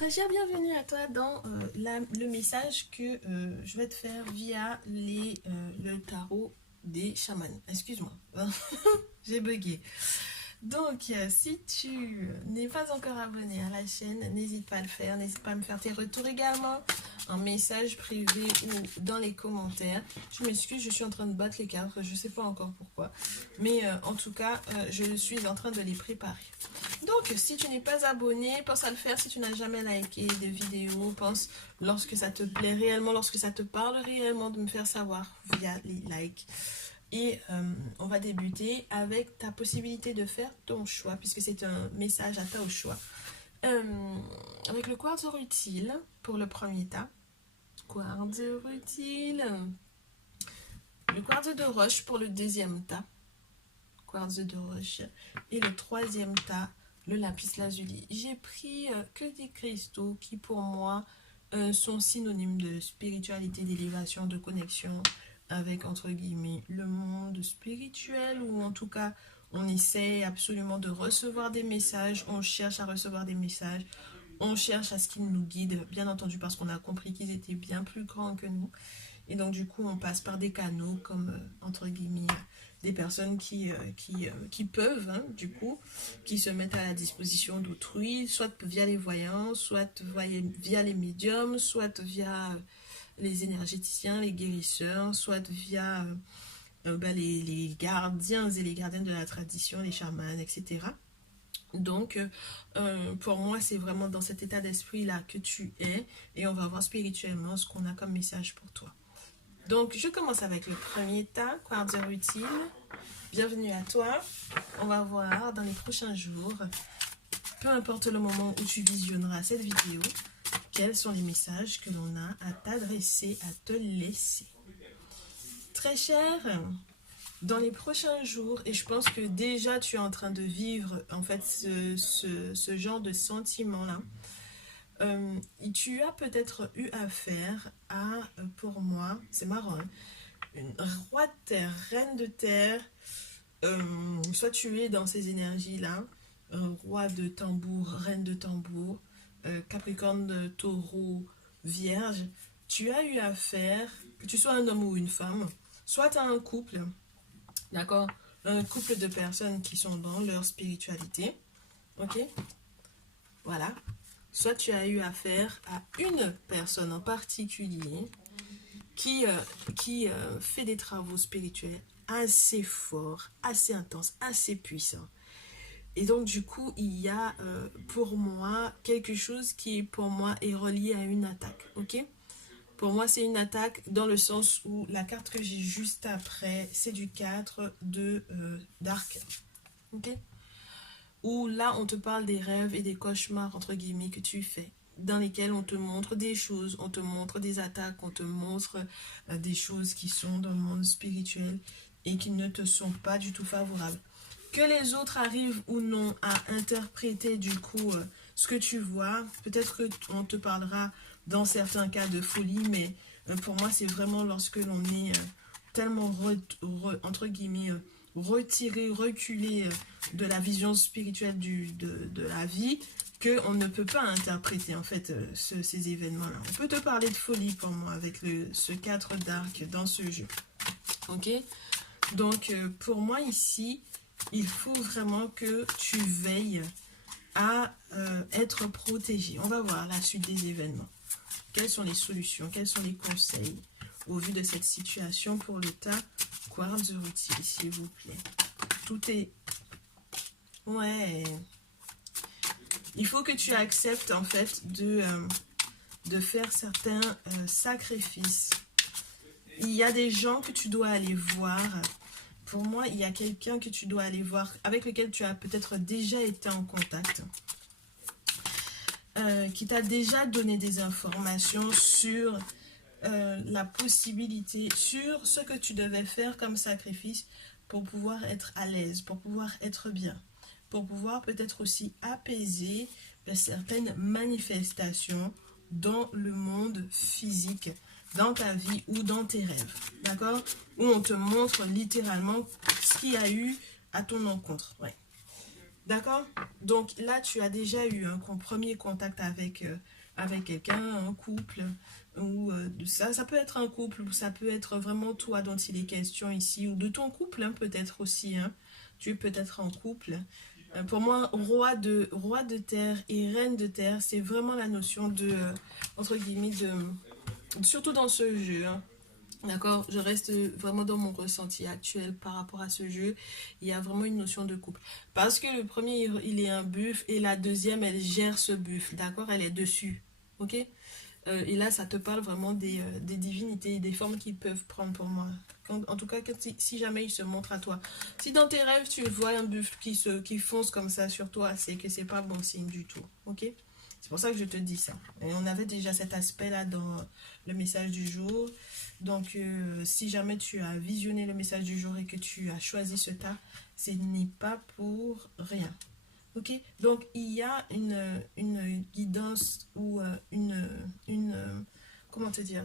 Très cher, bienvenue à toi dans le message que je vais te faire via le tarot des chamans. Excuse-moi, j'ai bugué. Donc, si tu n'es pas encore abonné à la chaîne, n'hésite pas à le faire. N'hésite pas à me faire tes retours également en message privé ou dans les commentaires. Je m'excuse, je suis en train de battre les cartes. Je ne sais pas encore pourquoi. Mais en tout cas, je suis en train de les préparer. Donc, si tu n'es pas abonné, pense à le faire. Si tu n'as jamais liké des vidéos, pense lorsque ça te plaît réellement, lorsque ça te parle réellement, de me faire savoir via les likes. Et on va débuter avec ta possibilité de faire ton choix, puisque c'est un message à ta au choix. Avec le quartz utile pour le premier tas. Quartz utile. Le quartz de roche pour le deuxième tas. Quartz de roche. Et le troisième tas, le lapis lazuli. J'ai pris que des cristaux qui pour moi sont synonymes de spiritualité, d'élévation, de connexion avec, entre guillemets, le monde spirituel, ou en tout cas, on essaie absolument de recevoir des messages, on cherche à recevoir des messages, on cherche à ce qu'ils nous guident, bien entendu, parce qu'on a compris qu'ils étaient bien plus grands que nous. Et donc, du coup, on passe par des canaux comme, entre guillemets, des personnes qui peuvent, hein, du coup, qui se mettent à la disposition d'autrui, soit via les voyants, soit via les médiums, soit via les énergéticiens, les guérisseurs, soit via les gardiens et les gardiennes de la tradition, les chamans, etc. Donc, pour moi, c'est vraiment dans cet état d'esprit-là que tu es, et on va voir spirituellement ce qu'on a comme message pour toi. Donc, je commence avec le premier tas, quartz utile. Bienvenue à toi. On va voir dans les prochains jours, peu importe le moment où tu visionneras cette vidéo, quels sont les messages que l'on a à t'adresser, à te laisser. Très cher, dans les prochains jours, et je pense que déjà tu es en train de vivre en fait ce genre de sentiment-là, tu as peut-être eu affaire à, pour moi, c'est marrant, hein, une roi de terre, reine de terre, soit tu es dans ces énergies-là, roi de tambour, reine de tambour, Capricorne, de taureau, vierge, tu as eu affaire, que tu sois un homme ou une femme, soit à un couple, d'accord, un couple de personnes qui sont dans leur spiritualité, ok, voilà, soit tu as eu affaire à une personne en particulier qui fait des travaux spirituels assez forts, assez intenses, assez puissants. Et donc, du coup, il y a pour moi quelque chose qui, pour moi, est relié à une attaque. Ok? Pour moi, c'est une attaque dans le sens où la carte que j'ai juste après, c'est du 4 d'arc. Ok? Où là, on te parle des rêves et des cauchemars, entre guillemets, que tu fais, dans lesquels on te montre des choses, on te montre des attaques, on te montre des choses qui sont dans le monde spirituel et qui ne te sont pas du tout favorables. Que les autres arrivent ou non à interpréter du coup ce que tu vois, peut-être qu'on te parlera dans certains cas de folie, mais pour moi c'est vraiment lorsque l'on est tellement entre guillemets retiré, reculé de la vision spirituelle de la vie, qu'on ne peut pas interpréter en fait ces événements-là. On peut te parler de folie pour moi avec ce 4 d'arc dans ce jeu. Ok? Donc pour moi ici, il faut vraiment que tu veilles à être protégé. On va voir la suite des événements. Quelles sont les solutions, quels sont les conseils au vu de cette situation pour le tas quartz utile, s'il vous plaît. Tout est... Ouais. Il faut que tu acceptes en fait de faire certains sacrifices. Il y a des gens que tu dois aller voir. Pour moi, il y a quelqu'un que tu dois aller voir, avec lequel tu as peut-être déjà été en contact, qui t'a déjà donné des informations sur la possibilité, sur ce que tu devais faire comme sacrifice pour pouvoir être à l'aise, pour pouvoir être bien, pour pouvoir peut-être aussi apaiser certaines manifestations dans le monde physique, dans ta vie ou dans tes rêves, d'accord? Où on te montre littéralement ce qu'il y a eu à ton encontre, ouais. D'accord? Donc là, tu as déjà eu un premier contact avec quelqu'un, un couple, ou ça peut être un couple, ou ça peut être vraiment toi dont il est question ici, ou de ton couple, hein, peut-être aussi, hein. Tu es peut-être en couple. Pour moi, roi de terre et reine de terre, c'est vraiment la notion de, entre guillemets, surtout dans ce jeu, hein. D'accord, je reste vraiment dans mon ressenti actuel par rapport à ce jeu. Il y a vraiment une notion de couple. Parce que le premier, il est un buffle et la deuxième, elle gère ce buffle. D'accord, elle est dessus. Ok. Et là, ça te parle vraiment des divinités, des formes qu'ils peuvent prendre pour moi. En tout cas, si jamais il se montre à toi. Si dans tes rêves, tu vois un buffle qui fonce comme ça sur toi, c'est que c'est pas bon signe du tout. Ok. C'est pour ça que je te dis ça. Et on avait déjà cet aspect-là dans le message du jour. Donc, si jamais tu as visionné le message du jour et que tu as choisi ce tas, ce n'est pas pour rien. Ok, donc il y a une guidance ou comment te dire,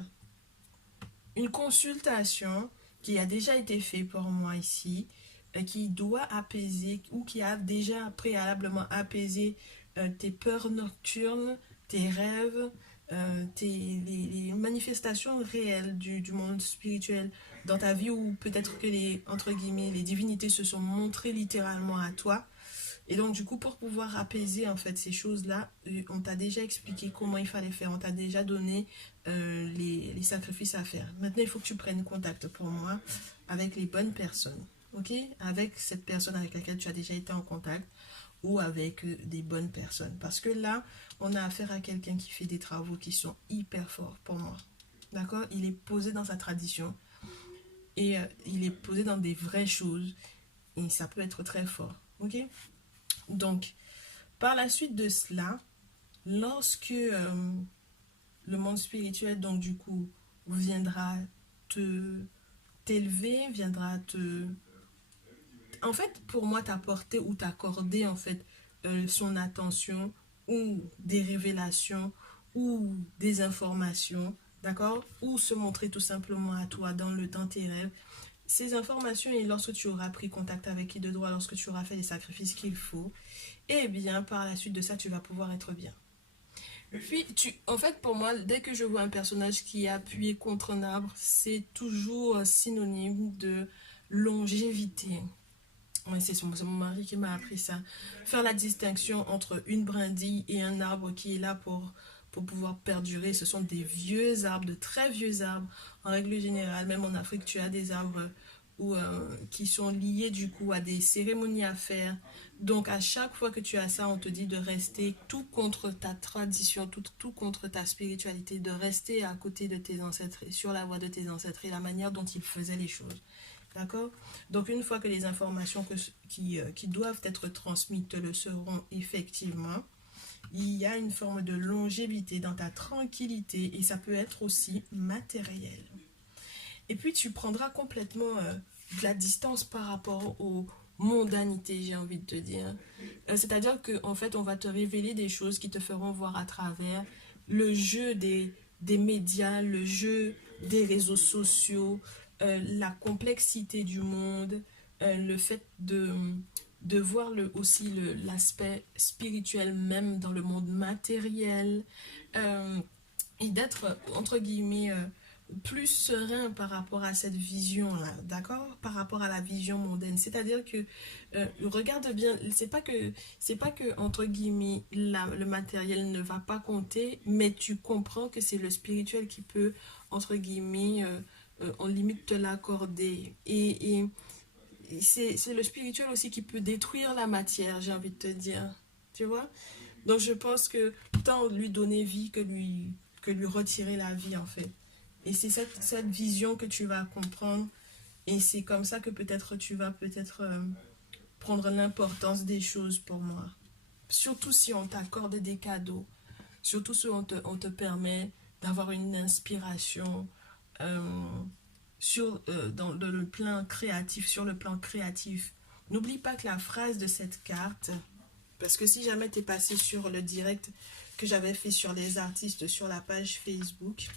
une consultation qui a déjà été faite pour moi ici, qui doit apaiser ou qui a déjà préalablement apaisé tes peurs nocturnes, tes rêves, les manifestations réelles du monde spirituel dans ta vie ou peut-être que entre guillemets, les divinités se sont montrées littéralement à toi et donc, du coup, pour pouvoir apaiser en fait ces choses-là, on t'a déjà expliqué comment il fallait faire. On t'a déjà donné les sacrifices à faire. Maintenant, il faut que tu prennes contact pour moi avec les bonnes personnes. Ok? Avec cette personne avec laquelle tu as déjà été en contact ou avec des bonnes personnes. Parce que là, on a affaire à quelqu'un qui fait des travaux qui sont hyper forts pour moi. D'accord? Il est posé dans sa tradition et il est posé dans des vraies choses et ça peut être très fort. Ok? Donc, par la suite de cela, lorsque le monde spirituel, donc du coup, viendra te t'élever, viendra te... En fait, pour moi, t'apporter ou t'accorder, en fait, son attention ou des révélations ou des informations, d'accord? Ou se montrer tout simplement à toi dans tes rêves. Ces informations, et lorsque tu auras pris contact avec qui de droit, lorsque tu auras fait les sacrifices qu'il faut, et bien, par la suite de ça, tu vas pouvoir être bien. Puis, en fait, pour moi, dès que je vois un personnage qui est appuyé contre un arbre, c'est toujours synonyme de longévité. Oui, c'est mon mari qui m'a appris ça. Faire la distinction entre une brindille et un arbre qui est là pour pouvoir perdurer. Ce sont des vieux arbres, de très vieux arbres. En règle générale, même en Afrique, tu as des arbres qui sont liés du coup à des cérémonies à faire. Donc à chaque fois que tu as ça, on te dit de rester tout contre ta tradition, tout contre ta spiritualité, de rester à côté de tes ancêtres, sur la voie de tes ancêtres et la manière dont ils faisaient les choses. D'accord? Donc une fois que les informations qui doivent être transmises te le seront effectivement, il y a une forme de longévité dans ta tranquillité et ça peut être aussi matériel. Et puis tu prendras complètement de la distance par rapport aux mondanités, j'ai envie de te dire. C'est-à-dire qu'en fait, on va te révéler des choses qui te feront voir à travers le jeu des médias, le jeu des réseaux sociaux, la complexité du monde, le fait de voir aussi l'aspect spirituel même dans le monde matériel et d'être, entre guillemets, plus serein par rapport à cette vision-là, d'accord? Par rapport à la vision mondaine. C'est-à-dire que, regarde bien, c'est pas que, entre guillemets, le matériel ne va pas compter, mais tu comprends que c'est le spirituel qui peut, entre guillemets, en limite te l'accorder. Et c'est le spirituel aussi qui peut détruire la matière, j'ai envie de te dire. Tu vois? Donc je pense que tant lui donner vie que lui retirer la vie, en fait. Et c'est cette vision que tu vas comprendre. Et c'est comme ça que peut-être tu vas peut-être prendre l'importance des choses pour moi. Surtout si on t'accorde des cadeaux. Surtout si on te permet d'avoir une inspiration dans le plan créatif, sur le plan créatif. N'oublie pas que la phrase de cette carte, parce que si jamais tu es passé sur le direct que j'avais fait sur les artistes sur la page Facebook,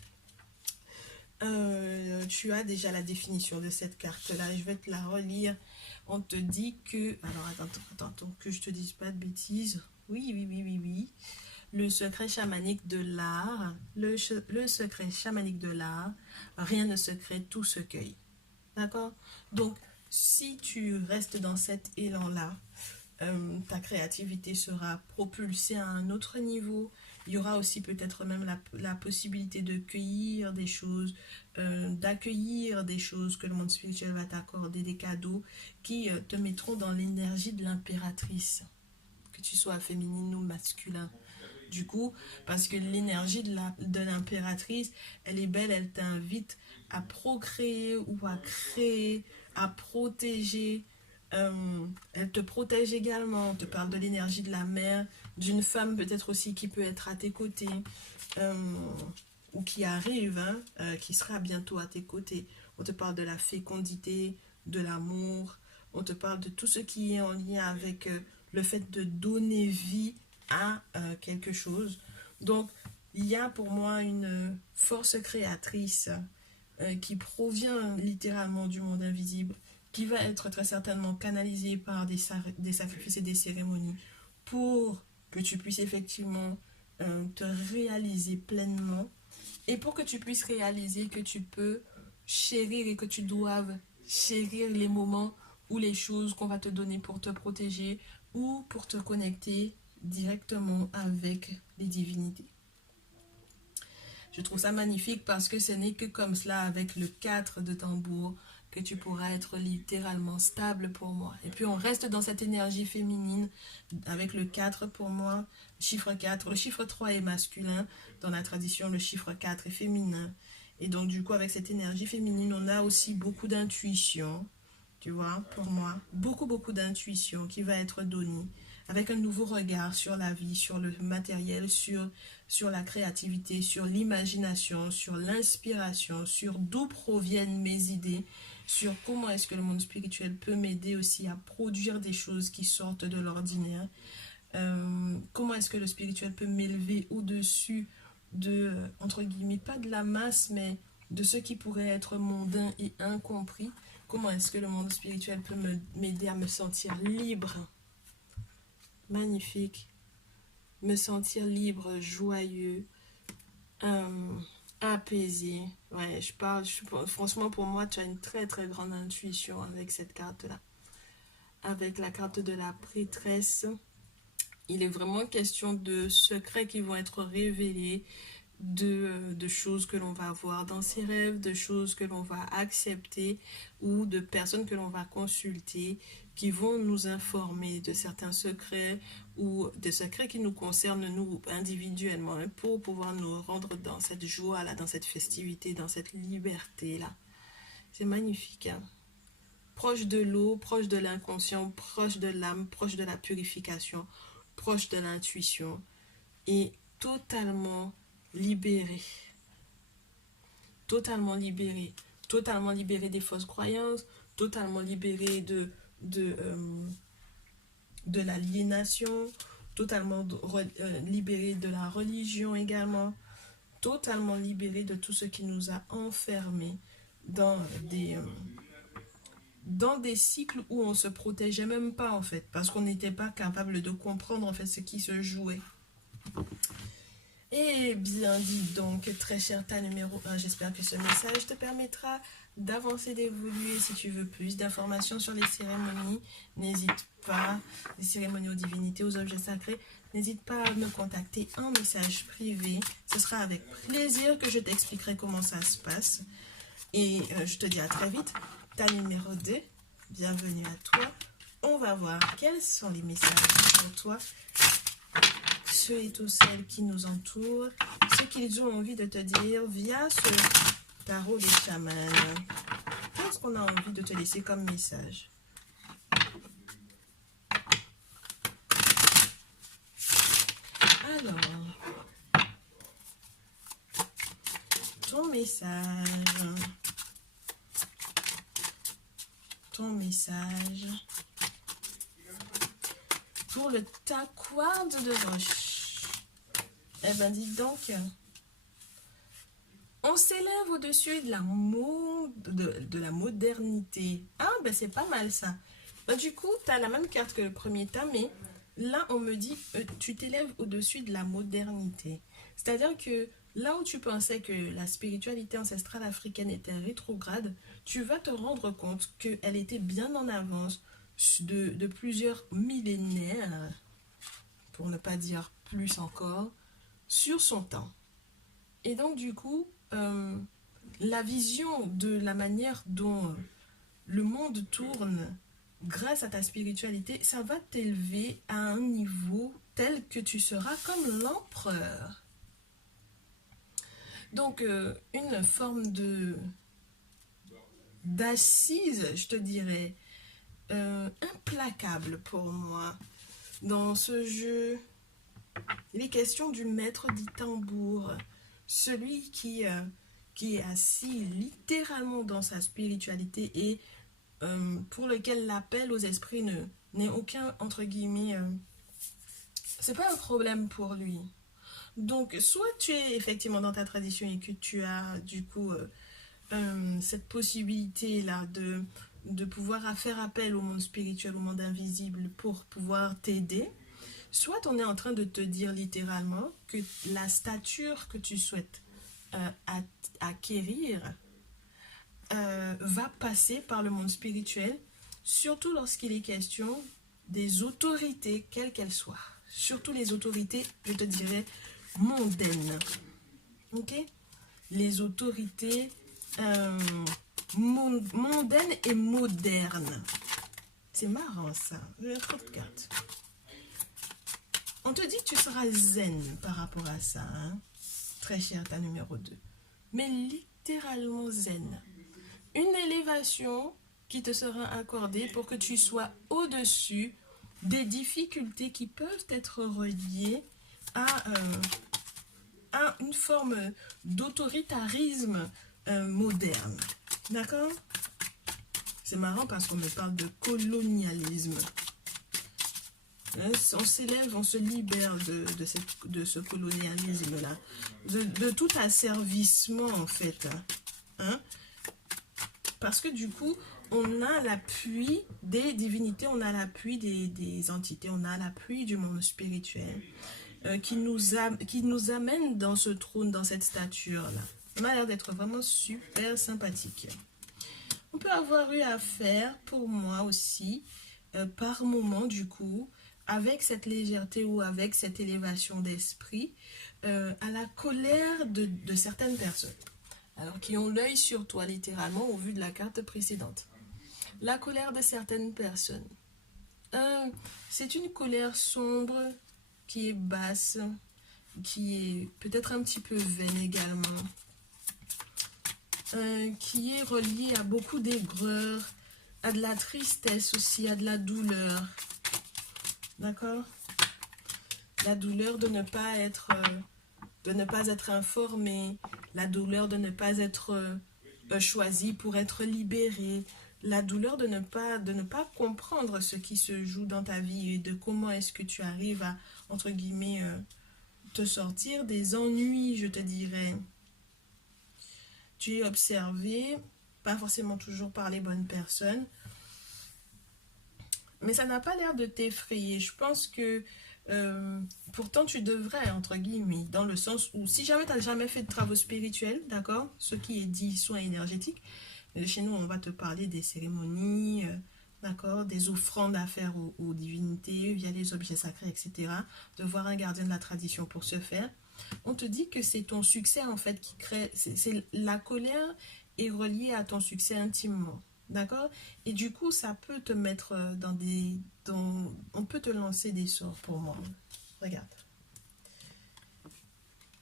tu as déjà la définition de cette carte-là. Je vais te la relire. On te dit que... Alors, attends, que je te dise pas de bêtises. Oui. Le secret chamanique de l'art. Le secret chamanique de l'art. Rien ne se crée, tout se cueille. D'accord? Donc, si tu restes dans cet élan-là, ta créativité sera propulsée à un autre niveau. Il y aura aussi peut-être même la possibilité de cueillir des choses, d'accueillir des choses que le monde spirituel va t'accorder, des cadeaux qui te mettront dans l'énergie de l'impératrice, que tu sois féminine ou masculin. Du coup, parce que l'énergie de l'impératrice, elle est belle, elle t'invite à procréer ou à créer, à protéger. Elle te protège également. On te parle de l'énergie de la mère, d'une femme peut-être aussi qui peut être à tes côtés, euh, ou qui arrive, hein, qui sera bientôt à tes côtés. On te parle de la fécondité, de l'amour. On te parle de tout ce qui est en lien avec le fait de donner vie à quelque chose. Donc, il y a pour moi une force créatrice qui provient littéralement du monde invisible, qui va être très certainement canalisée par des sacrifices et des cérémonies pour que tu puisses effectivement te réaliser pleinement et pour que tu puisses réaliser que tu peux chérir et que tu doives chérir les moments ou les choses qu'on va te donner pour te protéger ou pour te connecter directement avec les divinités. Je trouve ça magnifique parce que ce n'est que comme cela, avec le 4 de tambour, que tu pourras être littéralement stable pour moi. Et puis on reste dans cette énergie féminine avec le 4 pour moi, chiffre 4. Le chiffre 3 est masculin. Dans la tradition, le chiffre 4 est féminin. Et donc du coup, avec cette énergie féminine, on a aussi beaucoup d'intuition. Tu vois, pour moi, beaucoup d'intuition qui va être donnée avec un nouveau regard sur la vie, sur le matériel, sur la créativité, sur l'imagination, sur l'inspiration, sur d'où proviennent mes idées, sur comment est-ce que le monde spirituel peut m'aider aussi à produire des choses qui sortent de l'ordinaire, comment est-ce que le spirituel peut m'élever au-dessus de, entre guillemets, pas de la masse, mais de ce qui pourrait être mondain et incompris. Comment est-ce que le monde spirituel peut m'aider à me sentir libre, magnifique, me sentir libre, joyeux, apaisé. Ouais, franchement, pour moi, tu as une très grande intuition avec cette carte-là. Avec la carte de la prêtresse, il est vraiment question de secrets qui vont être révélés, de choses que l'on va voir dans ses rêves, de choses que l'on va accepter ou de personnes que l'on va consulter qui vont nous informer de certains secrets ou des secrets qui nous concernent nous individuellement pour pouvoir nous rendre dans cette joie-là, dans cette festivité, dans cette liberté-là. C'est magnifique, hein? Proche de l'eau, proche de l'inconscient, proche de l'âme, proche de la purification, proche de l'intuition et totalement libéré, totalement libéré, totalement libéré des fausses croyances, totalement libéré de l'aliénation, totalement libéré de la religion également, totalement libéré de tout ce qui nous a enfermés dans des cycles où on se protégeait même pas en fait, parce qu'on n'était pas capable de comprendre en fait ce qui se jouait. Eh bien dit donc, très cher tas numéro 1, j'espère que ce message te permettra d'avancer, d'évoluer. Si tu veux plus d'informations sur les cérémonies, n'hésite pas, les cérémonies aux divinités, aux objets sacrés, n'hésite pas à me contacter en message privé. Ce sera avec plaisir que je t'expliquerai comment ça se passe. Et je te dis à très vite. Tas numéro 2, bienvenue à toi. On va voir quels sont les messages pour toi, ceux et toutes celles qui nous entourent, ce qu'ils ont envie de te dire via ce tarot des chamans. Qu'est-ce qu'on a envie de te laisser comme message? Alors, ton message pour le taquard de roche. Eh ben dis donc, On s'élève au-dessus de de la modernité. Ah, ben c'est pas mal ça. Ben, du coup, tu as la même carte que le premier tas, mais là, on me dit, tu t'élèves au-dessus de la modernité. C'est-à-dire que là où tu pensais que la spiritualité ancestrale africaine était rétrograde, tu vas te rendre compte qu'elle était bien en avance de plusieurs millénaires, pour ne pas dire plus encore, sur son temps. Et donc, du coup, la vision de la manière dont le monde tourne grâce à ta spiritualité, ça va t'élever à un niveau tel que tu seras comme l'empereur. Donc, une forme d'assise, je te dirais, implacable pour moi. Dans ce jeu, il est question du maître du tambour, celui qui est assis littéralement dans sa spiritualité et pour lequel l'appel aux esprits n'est aucun, entre guillemets, c'est pas un problème pour lui. Donc, soit tu es effectivement dans ta tradition et que tu as du coup cette possibilité-là de pouvoir faire appel au monde spirituel, au monde invisible pour pouvoir t'aider, soit on est en train de te dire littéralement que la stature que tu souhaites acquérir va passer par le monde spirituel, surtout lorsqu'il est question des autorités, quelles qu'elles soient. Surtout les autorités, je te dirais, mondaines. Ok? Les autorités mondaines et modernes. C'est marrant ça. J'ai trop de cartes. On te dit que tu seras zen par rapport à ça. Hein? Très cher, ta numéro 2. Mais littéralement zen. Une élévation qui te sera accordée pour que tu sois au-dessus des difficultés qui peuvent être reliées à une forme d'autoritarisme moderne. D'accord? C'est marrant parce qu'on me parle de colonialisme. On s'élève, on se libère de ce colonialisme-là, de tout asservissement en fait. Hein? Parce que du coup, on a l'appui des divinités, on a l'appui des entités, on a l'appui du monde spirituel qui nous amène dans ce trône, dans cette stature-là. On a l'air d'être vraiment super sympathique. On peut avoir eu affaire, pour moi aussi, par moment du coup, avec cette légèreté ou avec cette élévation d'esprit, à la colère de certaines personnes. Alors, qui ont l'œil sur toi, littéralement, au vu de la carte précédente. La colère de certaines personnes. C'est une colère sombre, qui est basse, qui est peut-être un petit peu vaine également, qui est reliée à beaucoup d'aigreur, à de la tristesse aussi, à de la douleur. D'accord? La douleur de ne pas être informé, la douleur de ne pas être choisi pour être libéré, la douleur de ne pas comprendre ce qui se joue dans ta vie et de comment est-ce que tu arrives à, entre guillemets, te sortir des ennuis, je te dirais. Tu es observé, pas forcément toujours par les bonnes personnes, mais ça n'a pas l'air de t'effrayer. Je pense que pourtant tu devrais, entre guillemets, dans le sens où si jamais tu n'as jamais fait de travaux spirituels, d'accord, ce qui est dit soins énergétiques, chez nous on va te parler des cérémonies, d'accord, des offrandes à faire aux divinités via les objets sacrés, etc. De voir un gardien de la tradition pour ce faire. On te dit que c'est ton succès en fait qui crée, c'est la colère est reliée à ton succès intimement. D'accord? Et du coup, ça peut te mettre on peut te lancer des sorts pour moi. Regarde.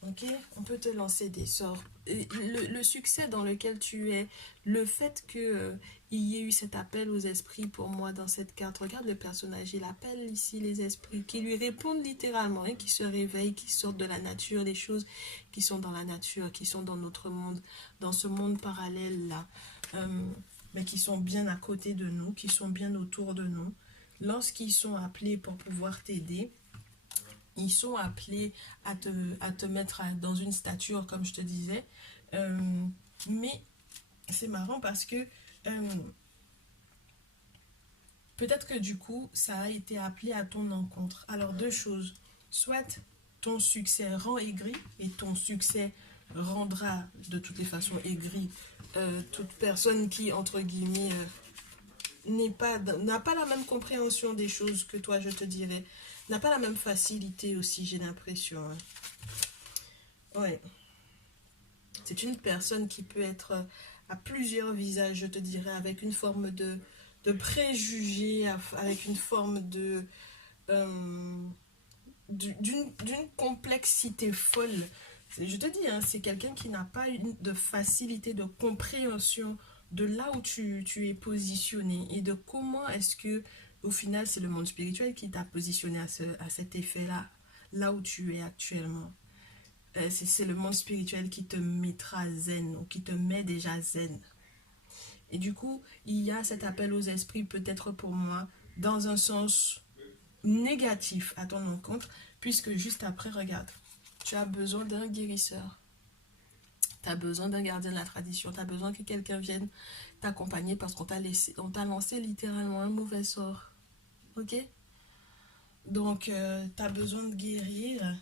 Ok? On peut te lancer des sorts. Et le succès dans lequel tu es, le fait que il y ait eu cet appel aux esprits pour moi dans cette carte. Regarde le personnage, il appelle ici les esprits qui lui répondent littéralement, hein, qui se réveillent, qui sortent de la nature, les choses qui sont dans la nature, qui sont dans notre monde, dans ce monde parallèle-là. Mais qui sont bien à côté de nous, qui sont bien autour de nous. Lorsqu'ils sont appelés pour pouvoir t'aider, ils sont appelés à te mettre dans une stature, comme je te disais, Mais c'est marrant parce que peut-être que du coup, ça a été appelé à ton encontre. Alors, deux choses. Soit ton succès rend aigri et ton succès rendra de toutes les façons aigri toute personne qui, entre guillemets, n'a pas la même compréhension des choses que toi, je te dirais. N'a pas la même facilité aussi, j'ai l'impression. Hein. Ouais. C'est une personne qui peut être à plusieurs visages, je te dirais, avec une forme de préjugés, avec une forme euh, d'une complexité folle. Je te dis, hein, c'est quelqu'un qui n'a pas de facilité de compréhension de là où tu es positionné et de comment est-ce que, au final, c'est le monde spirituel qui t'a positionné à cet effet-là, là où tu es actuellement. C'est le monde spirituel qui te mettra zen ou qui te met déjà zen. Et du coup, il y a cet appel aux esprits, peut-être pour moi, dans un sens négatif à ton encontre, puisque juste après, regarde, tu as besoin d'un guérisseur, tu as besoin d'un gardien de la tradition, tu as besoin que quelqu'un vienne t'accompagner parce qu'on t'a lancé littéralement un mauvais sort. Ok? Donc, tu as besoin de guérir.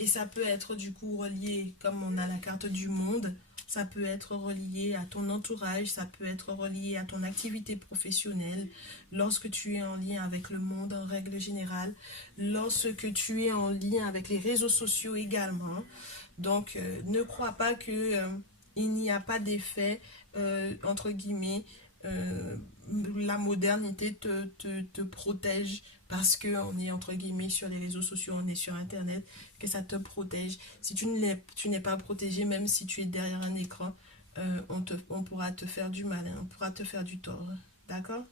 Et ça peut être du coup relié, comme on a la carte du monde, ça peut être relié à ton entourage, ça peut être relié à ton activité professionnelle, lorsque tu es en lien avec le monde en règle générale, lorsque tu es en lien avec les réseaux sociaux également. Donc, ne crois pas que il n'y a pas d'effet, entre guillemets, euh, la modernité te protège parce qu'on est, entre guillemets, sur les réseaux sociaux, on est sur Internet, que ça te protège. Si tu n'es pas protégé, même si tu es derrière un écran, on pourra te faire du mal, hein, on pourra te faire du tort. D'accord?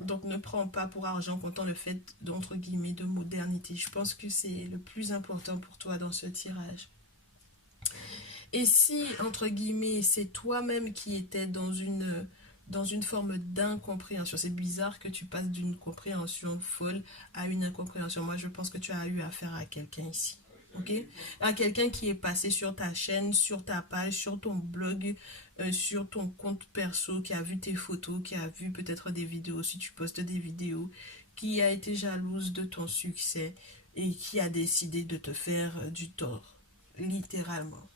Donc ne prends pas pour argent comptant le fait, d'entre guillemets, de modernité. Je pense que c'est le plus important pour toi dans ce tirage. Et si, entre guillemets, c'est toi-même qui étais dans une forme d'incompréhension, c'est bizarre que tu passes d'une compréhension folle à une incompréhension. Moi, je pense que tu as eu affaire à quelqu'un ici. Ok? À quelqu'un qui est passé sur ta chaîne, sur ta page, sur ton blog, sur ton compte perso, qui a vu tes photos, qui a vu peut-être des vidéos, si tu postes des vidéos, qui a été jalouse de ton succès et qui a décidé de te faire du tort, littéralement.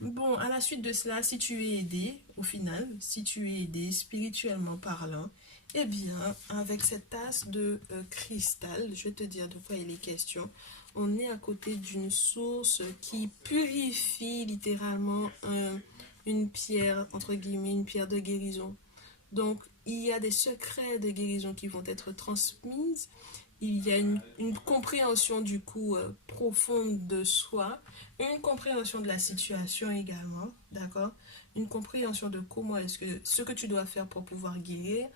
Bon, à la suite de cela, si tu es aidé, au final, si tu es aidé spirituellement parlant, eh bien, avec cette tasse de cristal, je vais te dire de quoi il est question. On est à côté d'une source qui purifie littéralement une pierre, entre guillemets, une pierre de guérison. Donc, il y a des secrets de guérison qui vont être transmises. Il y a une compréhension du coup profonde de soi, une compréhension de la situation également, d'accord? Une compréhension de comment est-ce que ce que tu dois faire pour pouvoir guérir.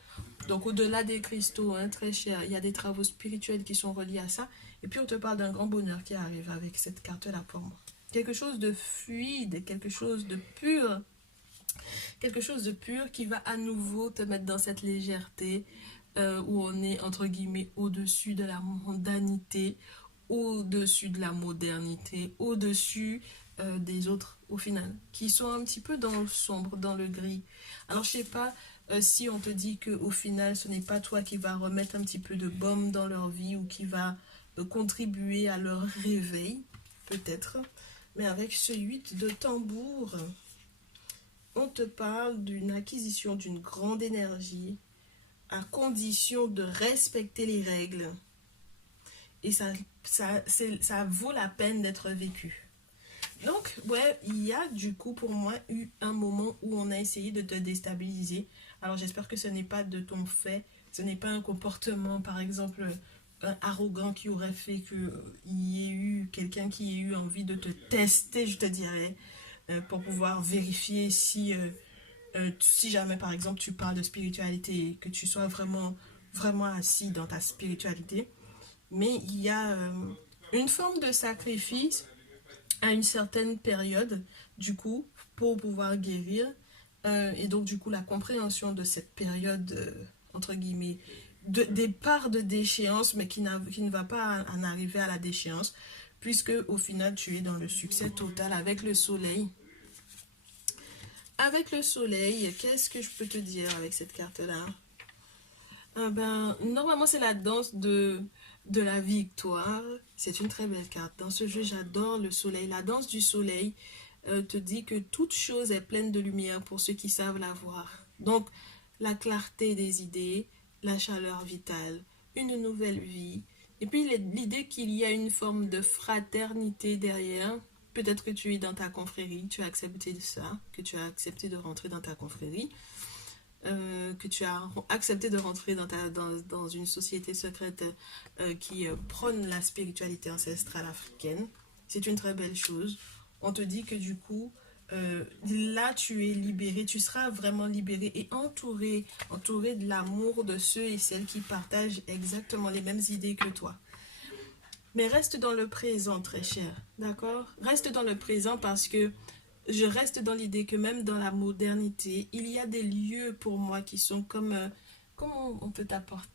Donc au-delà des cristaux, hein, très cher, il y a des travaux spirituels qui sont reliés à ça. Et puis on te parle d'un grand bonheur qui arrive avec cette carte-là pour moi. Quelque chose de fluide, quelque chose de pur qui va à nouveau te mettre dans cette légèreté où on est entre guillemets au-dessus de la mondanité, au-dessus de la modernité, au-dessus des autres au final, qui sont un petit peu dans le sombre, dans le gris. Alors je sais pas si on te dit que au final ce n'est pas toi qui va remettre un petit peu de baume dans leur vie ou qui va contribuer à leur réveil, peut-être, mais avec ce 8 de tambour, on te parle d'une acquisition d'une grande énergie à condition de respecter les règles. Et ça vaut la peine d'être vécu. Donc, ouais, il y a du coup pour moi eu un moment où on a essayé de te déstabiliser. Alors j'espère que ce n'est pas de ton fait, ce n'est pas un comportement, par exemple, arrogant qui aurait fait qu'il y ait eu quelqu'un qui ait eu envie de te tester, je te dirais, pour pouvoir vérifier si jamais par exemple tu parles de spiritualité et que tu sois vraiment assis dans ta spiritualité. Mais il y a une forme de sacrifice à une certaine période, du coup, pour pouvoir guérir. Et donc, du coup, la compréhension de cette période, entre guillemets, des parts de déchéance, mais qui ne va pas en arriver à la déchéance, puisque au final, tu es dans le succès total avec le soleil. avec le soleil, qu'est-ce que je peux te dire avec cette carte-là? Normalement, c'est la danse de la victoire. C'est une très belle carte. Dans ce jeu, j'adore le soleil. La danse du soleil te dit que toute chose est pleine de lumière pour ceux qui savent la voir. Donc, la clarté des idées, la chaleur vitale, une nouvelle vie. Et puis, l'idée qu'il y a une forme de fraternité derrière. Peut-être que tu es dans ta confrérie, tu as accepté de ça, que tu as accepté de rentrer dans ta confrérie. Que tu as accepté de rentrer dans une société secrète qui prône la spiritualité ancestrale africaine. C'est une très belle chose. On te dit que du coup, là, tu es libéré, tu seras vraiment libéré et entouré de l'amour de ceux et celles qui partagent exactement les mêmes idées que toi. Mais reste dans le présent, très cher, d'accord? Reste dans le présent parce que je reste dans l'idée que même dans la modernité, il y a des lieux pour moi qui sont comme, comment on peut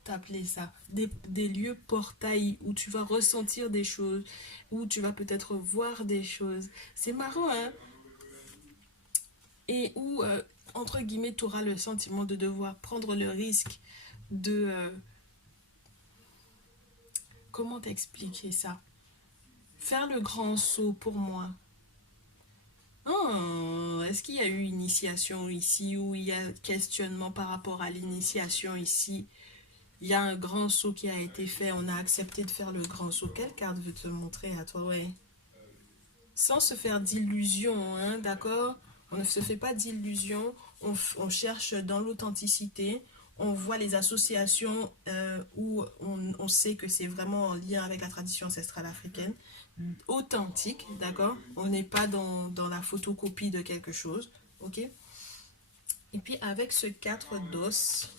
t'appeler ça? Des lieux portails où tu vas ressentir des choses, où tu vas peut-être voir des choses. C'est marrant, hein? Et où, entre guillemets, tu auras le sentiment de devoir prendre le risque de... comment t'expliquer ça? Faire le grand saut pour moi. Oh, est-ce qu'il y a eu initiation ici ou il y a questionnement par rapport à l'initiation ici? Il y a un grand saut qui a été fait, on a accepté de faire le grand saut. Quelle carte veut te montrer à toi, ouais? Sans se faire d'illusions, hein, d'accord? On ne se fait pas d'illusions, on cherche dans l'authenticité, on voit les associations où on sait que c'est vraiment en lien avec la tradition ancestrale africaine, authentique, d'accord? On n'est pas dans la photocopie de quelque chose, ok? Et puis avec ce 4 d'os,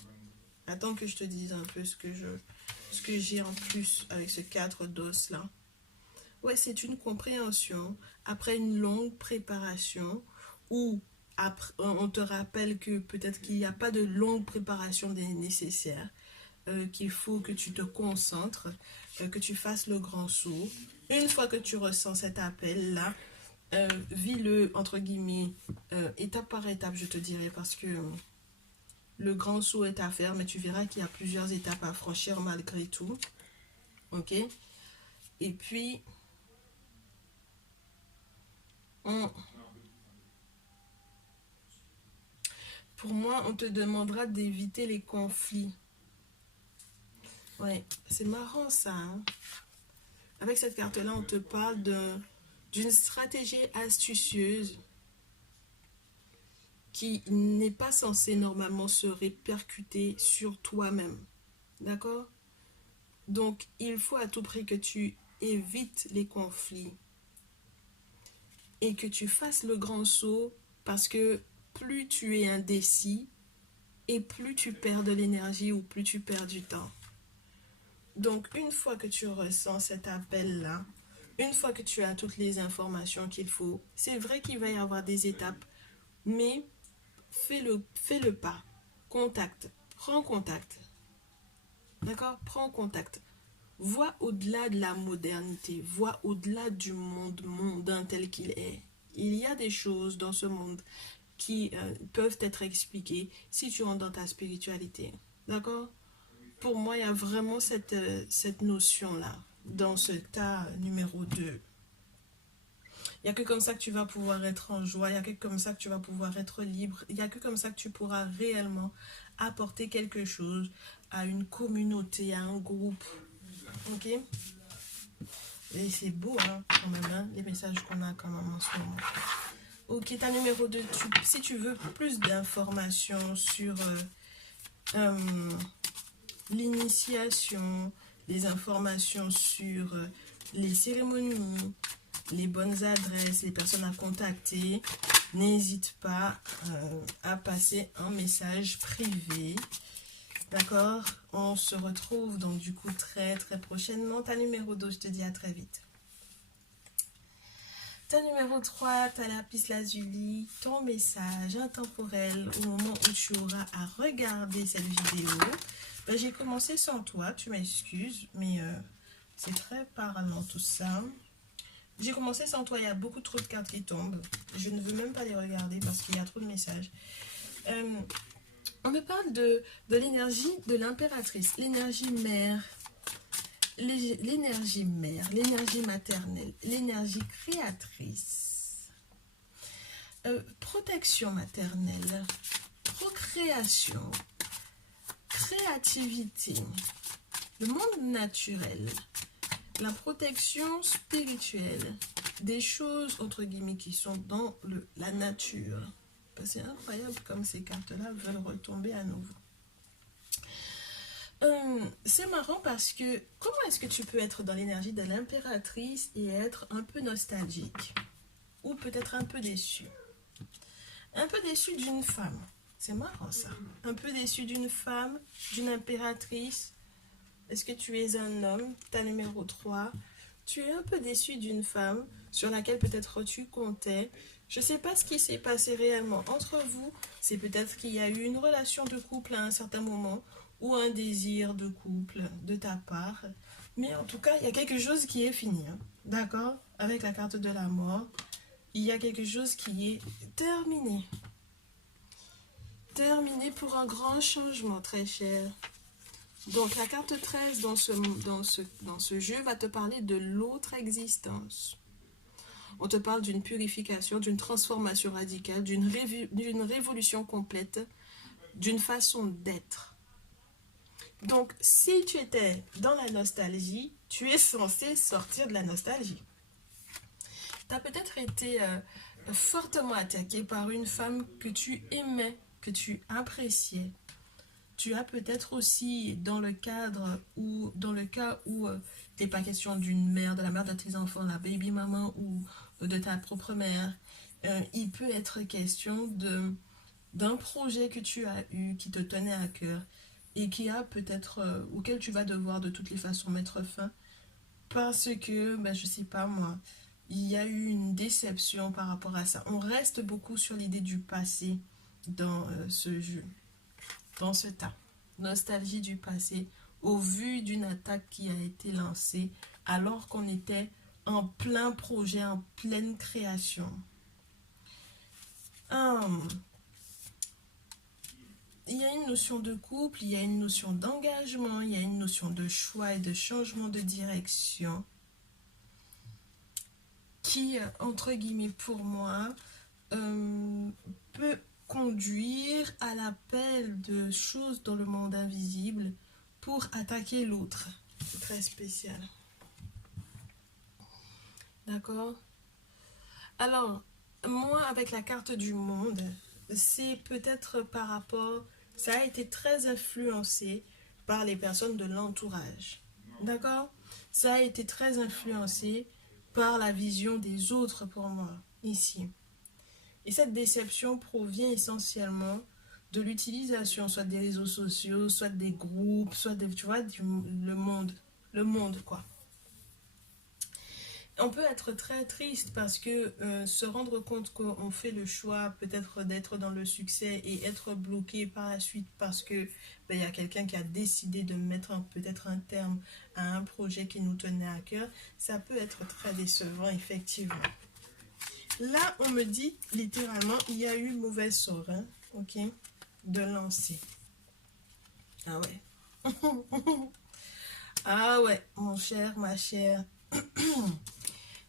attends que je te dise un peu ce que j'ai en plus avec ce 4 d'os là. Ouais, c'est une compréhension après une longue préparation où après, on te rappelle que peut-être qu'il n'y a pas de longue préparation nécessaire, qu'il faut que tu te concentres, que tu fasses le grand saut. Une fois que tu ressens cet appel-là, vis-le, entre guillemets, étape par étape, je te dirais, parce que le grand saut est à faire, mais tu verras qu'il y a plusieurs étapes à franchir malgré tout. Ok? Et puis, pour moi, on te demandera d'éviter les conflits. Ouais, c'est marrant ça, hein? Avec cette carte-là, on te parle d'une stratégie astucieuse qui n'est pas censée normalement se répercuter sur toi-même. D'accord? Donc, il faut à tout prix que tu évites les conflits et que tu fasses le grand saut parce que plus tu es indécis et plus tu perds de l'énergie ou plus tu perds du temps. Donc, une fois que tu ressens cet appel-là, une fois que tu as toutes les informations qu'il faut, c'est vrai qu'il va y avoir des étapes, mais fais le pas. Contacte. Prends contact. D'accord? Prends contact. Vois au-delà de la modernité. Vois au-delà du monde mondain tel qu'il est. Il y a des choses dans ce monde qui peuvent être expliquées si tu rentres dans ta spiritualité. D'accord? Pour moi, il y a vraiment cette notion-là dans ce tas numéro 2. Il n'y a que comme ça que tu vas pouvoir être en joie, il n'y a que comme ça que tu vas pouvoir être libre, il n'y a que comme ça que tu pourras réellement apporter quelque chose à une communauté, à un groupe. Ok? Et c'est beau, hein, quand même, hein, les messages qu'on a quand même en ce moment. Ok, ta numéro 2, si tu veux plus d'informations sur l'initiation, les informations sur les cérémonies, les bonnes adresses, les personnes à contacter, n'hésite pas à passer un message privé. D'accord? On se retrouve donc du coup très très prochainement. Ta numéro 2, je te dis à très vite. Ta numéro 3, ta lapis lazuli, ton message intemporel au moment où tu auras à regarder cette vidéo. Ben, j'ai commencé sans toi, tu m'excuses, mais c'est très parlant tout ça. J'ai commencé sans toi, il y a beaucoup trop de cartes qui tombent. Je ne veux même pas les regarder parce qu'il y a trop de messages. On me parle de l'énergie de l'impératrice, l'énergie mère, l'énergie mère, l'énergie maternelle, l'énergie créatrice, protection maternelle, procréation, créativité, le monde naturel, la protection spirituelle, des choses entre guillemets qui sont dans la nature. C'est incroyable comme ces cartes-là veulent retomber à nouveau. C'est marrant parce que comment est-ce que tu peux être dans l'énergie de l'impératrice et être un peu nostalgique ou peut-être un peu déçu? Un peu déçu d'une femme. C'est marrant ça. Un peu déçu d'une femme, d'une impératrice. Est-ce que tu es un homme? Ta numéro 3. Tu es un peu déçu d'une femme sur laquelle peut-être tu comptais. Je ne sais pas ce qui s'est passé réellement entre vous. C'est peut-être qu'il y a eu une relation de couple à un certain moment ou un désir de couple de ta part. Mais en tout cas, il y a quelque chose qui est fini. Hein. D'accord? Avec la carte de la mort, il y a quelque chose qui est terminé. Terminé pour un grand changement, très cher. Donc, la carte 13 dans ce jeu va te parler de l'autre existence. On te parle d'une purification, d'une transformation radicale, d'une révolution complète, d'une façon d'être. Donc, si tu étais dans la nostalgie, tu es censé sortir de la nostalgie. Tu as peut-être été fortement attaqué par une femme que tu aimais, que tu appréciais. Tu as peut-être aussi, dans le cas où il n'est pas question d'une mère, de la mère de tes enfants, la baby maman ou de ta propre mère, il peut être question d'un projet que tu as eu, qui te tenait à cœur et qui a peut-être, auquel tu vas devoir de toutes les façons mettre fin parce que, ben, je sais pas moi, il y a eu une déception par rapport à ça. On reste beaucoup sur l'idée du passé dans ce jeu. Dans ce tas. Nostalgie du passé au vu d'une attaque qui a été lancée alors qu'on était en plein projet, en pleine création. Il y a une notion de couple, il y a une notion d'engagement, il y a une notion de choix et de changement de direction qui, entre guillemets, pour moi, peut conduire à l'appel de choses dans le monde invisible pour attaquer l'autre. C'est très spécial. D'accord? Alors, moi, avec la carte du monde, c'est peut-être par rapport... Ça a été très influencé par les personnes de l'entourage. D'accord? Ça a été très influencé par la vision des autres pour moi, ici. Et cette déception provient essentiellement de l'utilisation, soit des réseaux sociaux, soit des groupes, soit des, tu vois, le monde, quoi. On peut être très triste parce que se rendre compte qu'on fait le choix peut-être d'être dans le succès et être bloqué par la suite parce que ben, y a quelqu'un qui a décidé de mettre peut-être un terme à un projet qui nous tenait à cœur, ça peut être très décevant, effectivement. Là, on me dit, littéralement, il y a eu mauvaise sort, hein, ok, de lancer. Ah ouais. Ah ouais, mon cher, ma chère.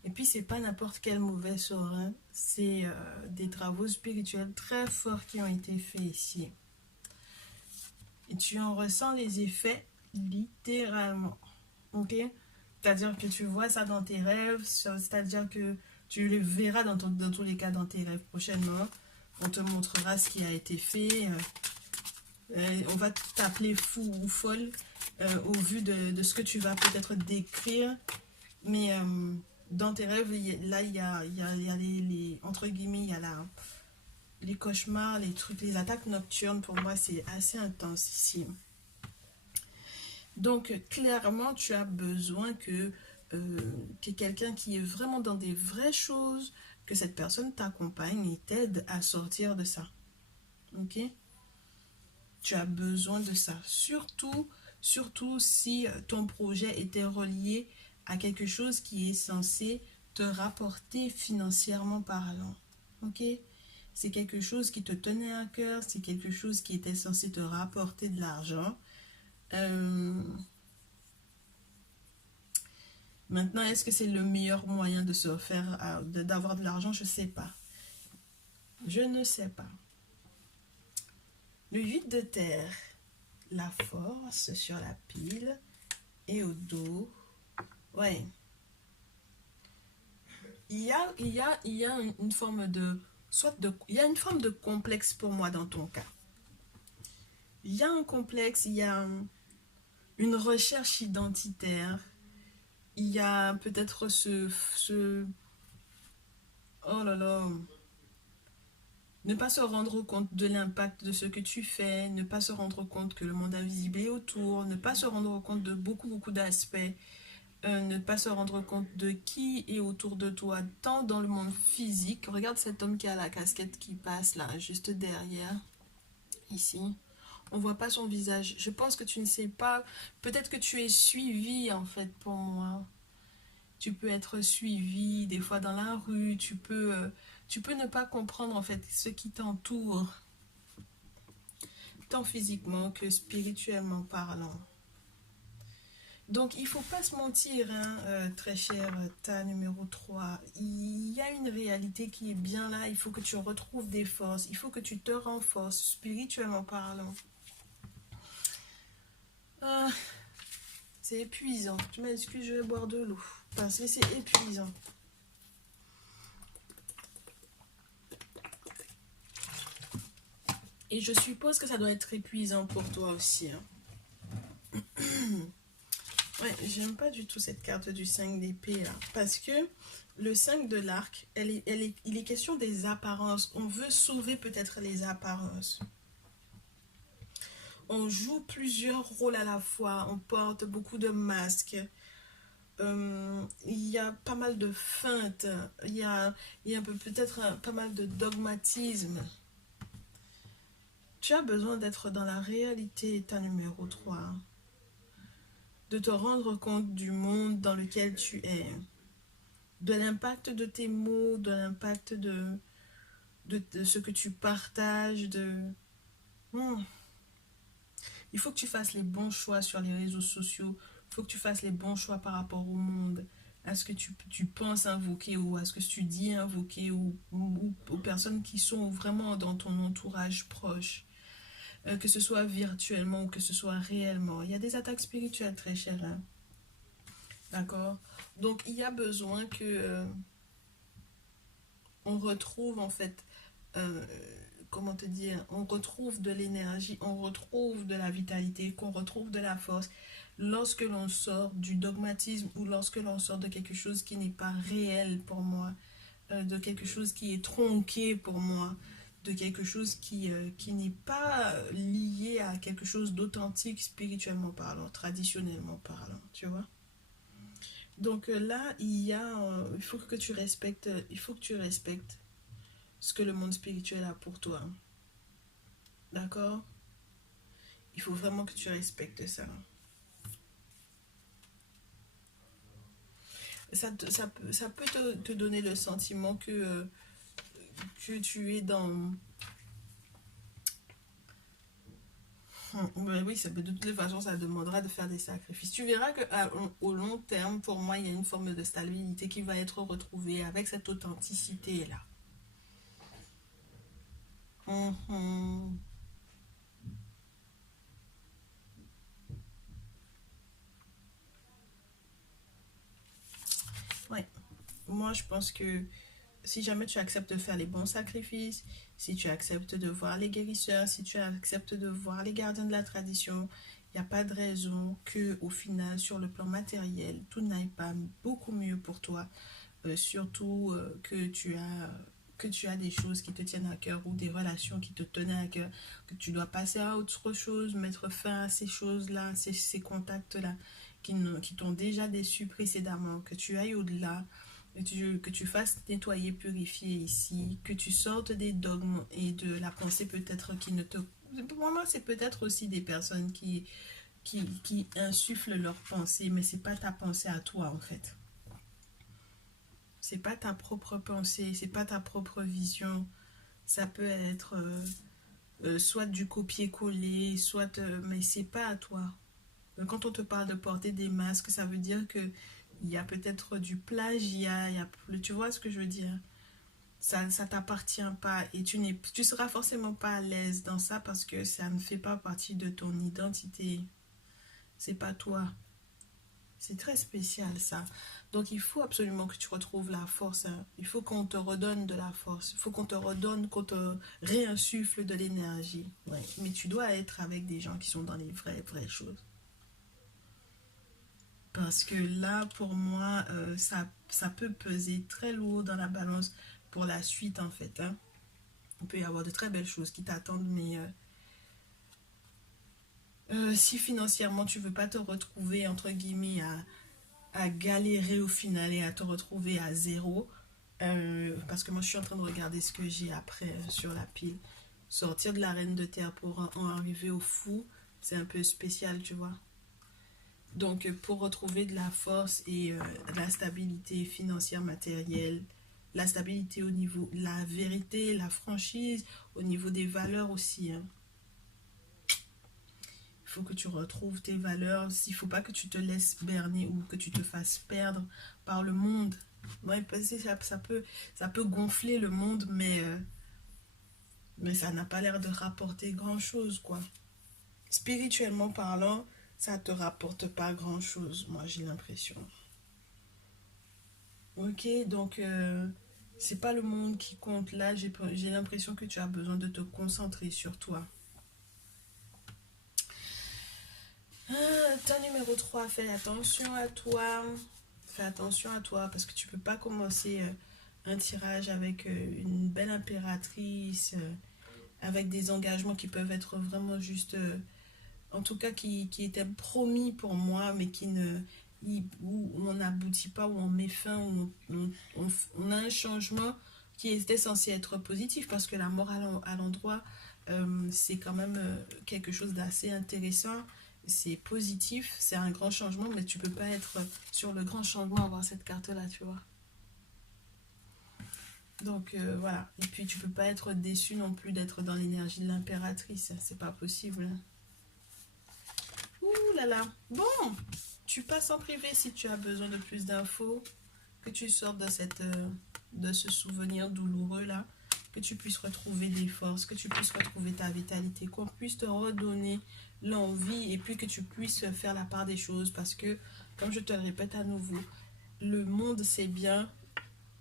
Et puis, c'est pas n'importe quel mauvais sort, hein. C'est des travaux spirituels très forts qui ont été faits ici. Et tu en ressens les effets littéralement, ok? C'est-à-dire que tu vois ça dans tes rêves, c'est-à-dire que tu le verras dans tous les cas dans tes rêves prochainement. On te montrera ce qui a été fait. On va t'appeler fou ou folle au vu de ce que tu vas peut-être décrire. Mais dans tes rêves, là, il y a les entre guillemets, il y a les cauchemars, les trucs, les attaques nocturnes. Pour moi, c'est assez intense ici. Donc, clairement, tu as besoin que quelqu'un qui est vraiment dans des vraies choses, que cette personne t'accompagne et t'aide à sortir de ça. Ok? Tu as besoin de ça. Surtout si ton projet était relié à quelque chose qui est censé te rapporter financièrement parlant. Ok? C'est quelque chose qui te tenait à cœur, c'est quelque chose qui était censé te rapporter de l'argent. Maintenant, est-ce que c'est le meilleur moyen de se faire, d'avoir de l'argent? Je ne sais pas. Je ne sais pas. Le 8 de terre, la force sur la pile et au dos. Ouais. Il y a une forme de... il y a une forme de complexe pour moi dans ton cas. Il y a un complexe, il y a une recherche identitaire. Il y a peut-être oh là là, ne pas se rendre compte de l'impact de ce que tu fais, ne pas se rendre compte que le monde invisible est autour, ne pas se rendre compte de beaucoup d'aspects, ne pas se rendre compte de qui est autour de toi, tant dans le monde physique. Regarde cet homme qui a la casquette qui passe là, juste derrière, ici. On voit pas son visage. Je pense que tu ne sais pas, peut-être que tu es suivi en fait pour moi. Tu peux être suivi des fois dans la rue, tu peux ne pas comprendre en fait ce qui t'entoure, tant physiquement que spirituellement parlant. Donc il faut pas se mentir, hein, très cher ta numéro 3. Il y a une réalité qui est bien là, il faut que tu retrouves des forces, il faut que tu te renforces spirituellement parlant. Ah, c'est épuisant, tu m'excuses, je vais boire de l'eau, parce que c'est épuisant. Et je suppose que ça doit être épuisant pour toi aussi. Hein. Ouais, j'aime pas du tout cette carte du 5 d'épée là. Parce que le 5 de l'arc, il est question des apparences. On veut sauver peut-être les apparences. On joue plusieurs rôles à la fois. On porte beaucoup de masques. Il y a pas mal de feintes. Il y a peut-être pas mal de dogmatisme. Tu as besoin d'être dans la réalité, ta numéro 3. De te rendre compte du monde dans lequel tu es. De l'impact de tes mots, de l'impact de ce que tu partages. Il faut que tu fasses les bons choix sur les réseaux sociaux. Il faut que tu fasses les bons choix par rapport au monde. À ce que tu penses invoquer ou à ce que tu dis invoquer ou aux personnes qui sont vraiment dans ton entourage proche. Que ce soit virtuellement ou que ce soit réellement. Il y a des attaques spirituelles très chères. Hein. D'accord? Donc, il y a besoin que on retrouve en fait, euh, comment te dire, on retrouve de l'énergie, on retrouve de la vitalité, qu'on retrouve de la force lorsque l'on sort du dogmatisme ou lorsque l'on sort de quelque chose qui n'est pas réel pour moi, de quelque chose qui est tronqué pour moi, de quelque chose qui n'est pas lié à quelque chose d'authentique spirituellement parlant, traditionnellement parlant, tu vois. Donc là, il faut que tu respectes, il faut que tu respectes ce que le monde spirituel a pour toi. D'accord? Il faut vraiment que tu respectes ça. Ça peut te donner le sentiment que tu es dans... Ben oui, de toutes les façons, ça demandera de faire des sacrifices. Tu verras qu'au long terme, pour moi, il y a une forme de stabilité qui va être retrouvée avec cette authenticité-là. Mhm. Ouais. Moi, je pense que si jamais tu acceptes de faire les bons sacrifices, si tu acceptes de voir les guérisseurs, si tu acceptes de voir les gardiens de la tradition, il n'y a pas de raison que au final, sur le plan matériel, tout n'aille pas beaucoup mieux pour toi. Surtout que tu as des choses qui te tiennent à cœur ou des relations qui te tenaient à cœur, que tu dois passer à autre chose, mettre fin à ces choses-là, ces contacts-là qui t'ont déjà déçu précédemment, que tu ailles au-delà, que tu fasses nettoyer, purifier ici, que tu sortes des dogmes et de la pensée peut-être qui ne te... Pour moi, c'est peut-être aussi des personnes qui insufflent leur pensée, mais c'est pas ta pensée à toi en fait. C'est pas ta propre pensée, c'est pas ta propre vision. Ça peut être soit du copier-coller, soit... mais c'est pas à toi. Quand on te parle de porter des masques, ça veut dire que il y a peut-être du plagiat, tu vois ce que je veux dire? Ça t'appartient pas et tu seras forcément pas à l'aise dans ça parce que ça ne fait pas partie de ton identité. C'est pas toi. C'est très spécial ça. Donc il faut absolument que tu retrouves la force, hein. Il faut qu'on te redonne de la force. Il faut qu'on te redonne, qu'on te réinsuffle de l'énergie. Ouais. Mais tu dois être avec des gens qui sont dans les vraies choses. Parce que là, pour moi, ça peut peser très lourd dans la balance pour la suite, en fait, hein. Il peut y avoir de très belles choses qui t'attendent, mais si financièrement tu veux pas te retrouver, entre guillemets, à galérer au final et à te retrouver à zéro, parce que moi, je suis en train de regarder ce que j'ai après sur la pile. Sortir de la reine de terre pour en arriver au fou, c'est un peu spécial, tu vois. Donc, pour retrouver de la force et de la stabilité financière, matérielle, la stabilité au niveau, la vérité, la franchise, au niveau des valeurs aussi, hein. Il faut que tu retrouves tes valeurs. Il ne faut pas que tu te laisses berner ou que tu te fasses perdre par le monde. Ouais, parce que ça peut gonfler le monde, mais ça n'a pas l'air de rapporter grand-chose, quoi. Spirituellement parlant, ça te rapporte pas grand-chose, moi j'ai l'impression. Ok, donc c'est pas le monde qui compte là, j'ai l'impression que tu as besoin de te concentrer sur toi. Ta numéro 3, fais attention à toi. Fais attention à toi parce que tu peux pas commencer un tirage avec une belle impératrice, avec des engagements qui peuvent être vraiment juste en tout cas qui était promis pour moi, mais où on n'aboutit pas, où on met fin, où on a un changement qui était censé être positif, parce que la mort à l'endroit, c'est quand même quelque chose d'assez intéressant, c'est positif, c'est un grand changement, mais tu peux pas être sur le grand changement, avoir cette carte-là, tu vois. Donc voilà, et puis tu peux pas être déçu non plus d'être dans l'énergie de l'impératrice, c'est pas possible. Ouh là là. Bon, tu passes en privé si tu as besoin de plus d'infos, que tu sortes de ce souvenir douloureux là, que tu puisses retrouver des forces, que tu puisses retrouver ta vitalité, qu'on puisse te redonner l'envie et puis que tu puisses faire la part des choses parce que, comme je te le répète à nouveau, le monde c'est bien,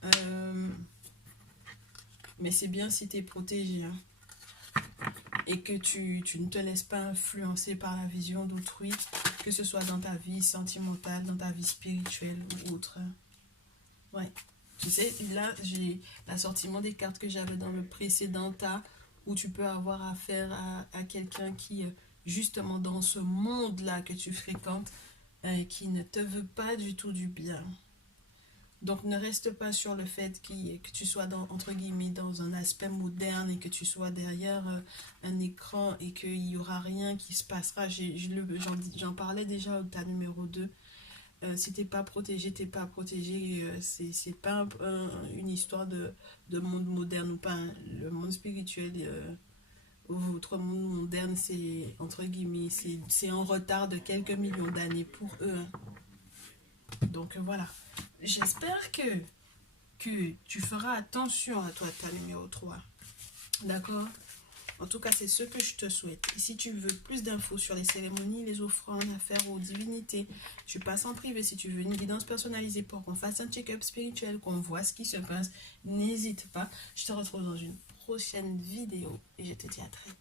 euh, mais c'est bien si tu es protégé, hein, et que tu ne te laisses pas influencer par la vision d'autrui, que ce soit dans ta vie sentimentale, dans ta vie spirituelle ou autre. Ouais. Tu sais, là, j'ai l'assortiment des cartes que j'avais dans le précédent tas, où tu peux avoir affaire à quelqu'un qui, justement, dans ce monde-là que tu fréquentes, qui ne te veut pas du tout du bien. Donc ne reste pas sur le fait que tu sois dans, entre guillemets, dans un aspect moderne et que tu sois derrière un écran et qu'il n'y aura rien qui se passera. J'en parlais déjà au tas numéro 2. Si t'es pas protégé, t'es pas protégé. C'est pas une histoire de monde moderne ou pas, hein. Le monde spirituel, votre monde moderne, c'est entre guillemets, c'est en retard de quelques millions d'années pour eux, hein. Donc voilà. J'espère que tu feras attention à toi, ta numéro 3. D'accord? En tout cas, c'est ce que je te souhaite. Et si tu veux plus d'infos sur les cérémonies, les offrandes à faire aux divinités, tu passes en privé. Si tu veux une guidance personnalisée pour qu'on fasse un check-up spirituel, qu'on voit ce qui se passe, n'hésite pas. Je te retrouve dans une prochaine vidéo et je te dis à très vite.